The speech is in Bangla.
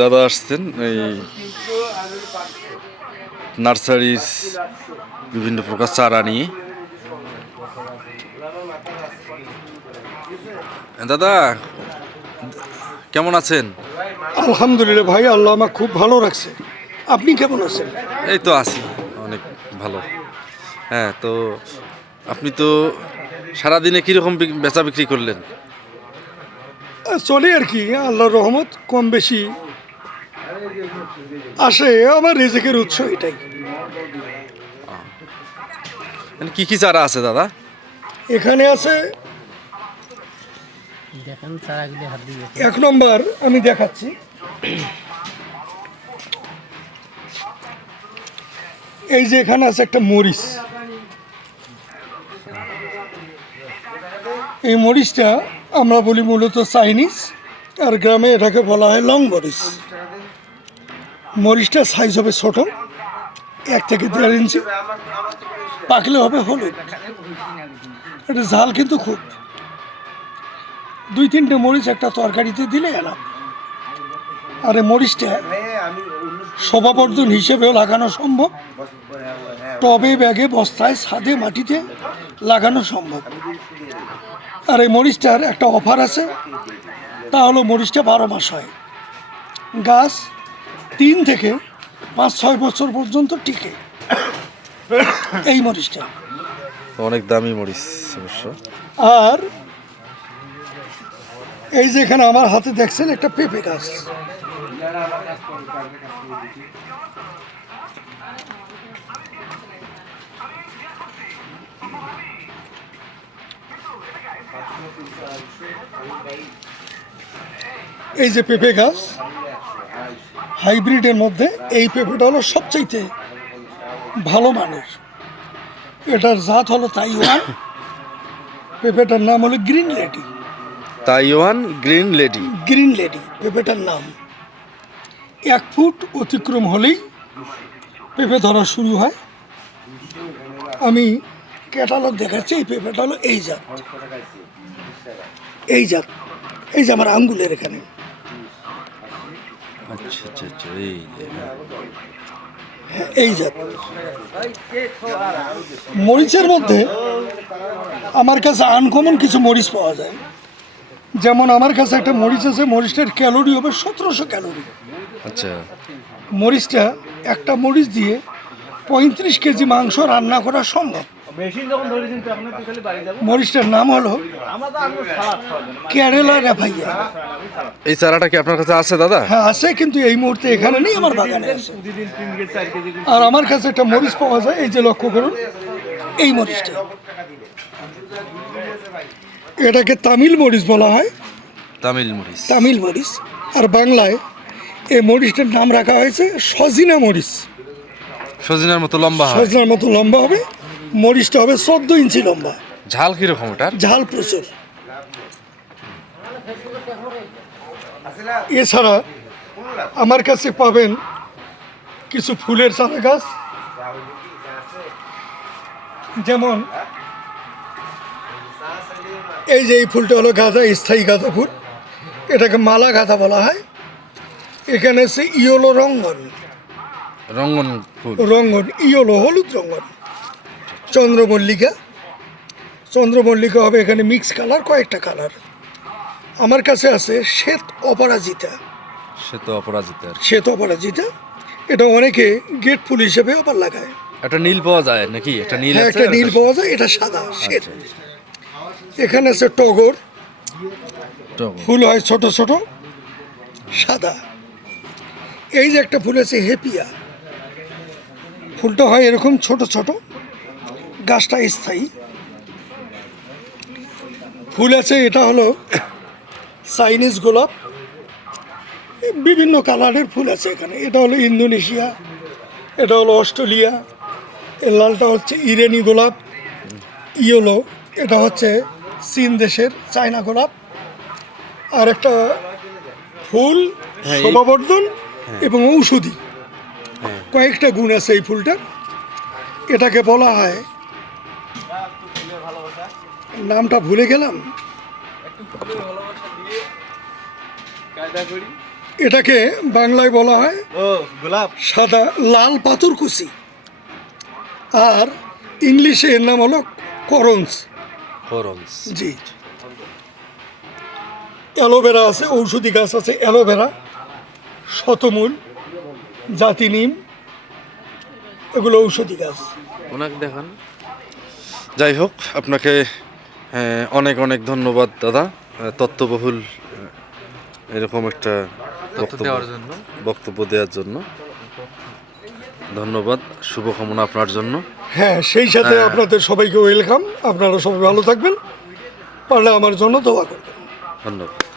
দাদা আসছেন এই নার্সারির বিভিন্ন প্রকার চারা নিয়ে। দাদা কেমন আছেন? আলহামদুলিল্লাহ ভাই আল্লাহ আমার খুব ভালো রাখছে। আপনি কেমন আছেন? এই তো আছি অনেক ভালো। হ্যাঁ তো আপনি তো সারাদিনে কীরকম বেচা বিক্রি করলেন? চলে আর কি আল্লাহর রহমত কম বেশি আসে আমার রেজেকের উৎস এটাই। মানে কী কী চারা আছে দাদা? এখানে আছে এক নম্বর আমি দেখাচ্ছি। এই যে এখানে আছে একটা মরিচ। এই মরিচটা আমরা বলি মূলত চাইনিজ, আর গ্রামে এটাকে বলা হয় লং মরিচ। মরিচটা সাইজ হবে ছোট, এক থেকে দেড় ইঞ্চি। পাকলে হবে হলুদ। এটা ঝাল কিন্তু খুব। দুই তিনটে মরিচ একটা তরকারিতে দিলে এলাম। আর এই মরিচটা শোভাবর্ধন হিসেবেও লাগানো সম্ভব। টবে ব্যাগে বস্তায় ছাদে মাটিতে লাগানো সম্ভব। আর এই মরিচটার একটা অফার আছে তা হলো মরিচটা বারো মাস হয়। গাছ তিন থেকে পাঁচ ছয় বছর পর্যন্ত টিকে এই মরিচটা। অনেক দামি মরিচ অবশ্য। আর এই যে এখানে আমার হাতে দেখছেন একটা পেঁপে গাছ। এই যে পেঁপে গাছ হাইব্রিডের মধ্যে এই পেঁপেটা হলো সবচাইতে ভালো মানের। এটার জাত হলো তাইওয়ান। পেঁপেটার নাম হলো green lady. Taiwan green lady. Green lady পেঁপেটার নাম। এক ফুট অতিক্রম হলেই পেঁপে ধরা শুরু হয়। আমি ক্যাটালগ দেখাচ্ছি এই পেঁপেটা হলো এই জাত। এই জাত। এই যে আমার আঙ্গুলের এখানে। আচ্ছা আচ্ছা আচ্ছা এই হ্যাঁ। হ্যাঁ, এই জাত। মরিচের মধ্যে আমার কাছে আনকমন কিছু মরিচ পাওয়া যায়। যেমন আমার কাছে একটা মরিচ আছে মরিচটার ক্যালোরি হবে সতেরোশো ক্যালোরি আচ্ছা। মরিচটা একটা মরিচ দিয়ে পঁয়ত্রিশ কেজি মাংস রান্না করা সম্ভব। মরিচটার নাম হলো কেরালা রেফাইয়া। এই চারাটা কি আপনার কাছে আছে দাদা? হ্যাঁ আছে কিন্তু এই মুহূর্তে এখানে নেই আমার বাগানে আছে। আর আমার কাছে একটা মরিচ পাওয়া যায় এই যে লক্ষ্য করুন এই মরিচটা। এটাকে তামিল মরিচ বলা হয়। তামিল মরিচ। তামিল মরিচ। আর বাংলায় এই মরিচটার নাম রাখা হয়েছে সজিনা মরিচ। সজিনার মতো লম্বা সজনার মতো লম্বা হবে। মরিচটা হবে চোদ্দ ইঞ্চি লম্বা। ঝাল কীরকম ওটার? ঝাল প্রচুর। এছাড়া আমার কাছে পাবেন কিছু ফুলের চারা গাছ। যেমন এই যে এই ফুলটা হলো গাঁদা স্থায়ী গাঁদা ফুল। এটাকে মালা গাঁদা বলা হয়। এখানে আছে ইয়োলো রঙ্গন। রঙ্গন ফুল। রঙ্গন ইয়োলো হলুদ রঙ্গন। চন্দ্রমল্লিকা। চন্দ্রমল্লিকা হবে এখানে মিক্স কালার কয়েকটা কালার আমার কাছে আছে শ্বেত অপরাজিতা। শ্বেত অপরাজিত। শ্বেত অপরাজিতা। এটা অনেকে গেট ফুল হিসেবে আবার লাগায়। একটা নীল পাওয়া যায় নাকি? একটা নীল হ্যাঁ আছে একটা নীল পাওয়া যায় এটা সাদা শ্বেত। আচ্ছা, এখানে আছে টগর। টগর। ফুল হয় ছোট ছোট সাদা। এই যে একটা ফুল আছে হেপিয়া। ফুলটা হয় এরকম ছোট ছোট। গাছটা স্থায়ী। ফুল আছে এটা হলো চাইনিজ গোলাপ। বিভিন্ন কালারের ফুল আছে এখানে। এটা হলো ইন্দোনেশিয়া এটা হলো অস্ট্রেলিয়া এর লালটা হচ্ছে ইরানি গোলাপ ইয়েলো এটা হচ্ছে চীন দেশের চায়না গোলাপ। আর একটা ফুল হ্যাঁ, শোভাবর্ধন এবং ঔষধি। কয়েকটা গুণ আছে এই ফুলটার। এটাকে বলা হয় নামটা ভুলে গেলাম? এটাকে বাংলায় বলা হয় গোলাপ। সাদা লাল পাথরকুচি আর ইংলিশে এর নাম হলো করন্স। করন্স। জি। অ্যালোভেরা আছে ঔষধি গাছ আছে অ্যালোভেরা শতমূল জাতি নিম এগুলো ঔষধি গাছ। ওনাকে দেখান। যাই হোক আপনাকে অনেক অনেক ধন্যবাদ দাদা। তত্ত্ববহুল এরকম একটা বক্তব্য দেওয়ার জন্য। বক্তব্য দেওয়ার জন্য। ধন্যবাদ শুভকামনা আপনার জন্য। হ্যাঁ সেই সাথে হ্যাঁ। আপনাদের সবাইকে ওয়েলকাম আপনারা সবাই ভালো থাকবেন। পারলে আমার জন্য দোয়া করবেন। ধন্যবাদ।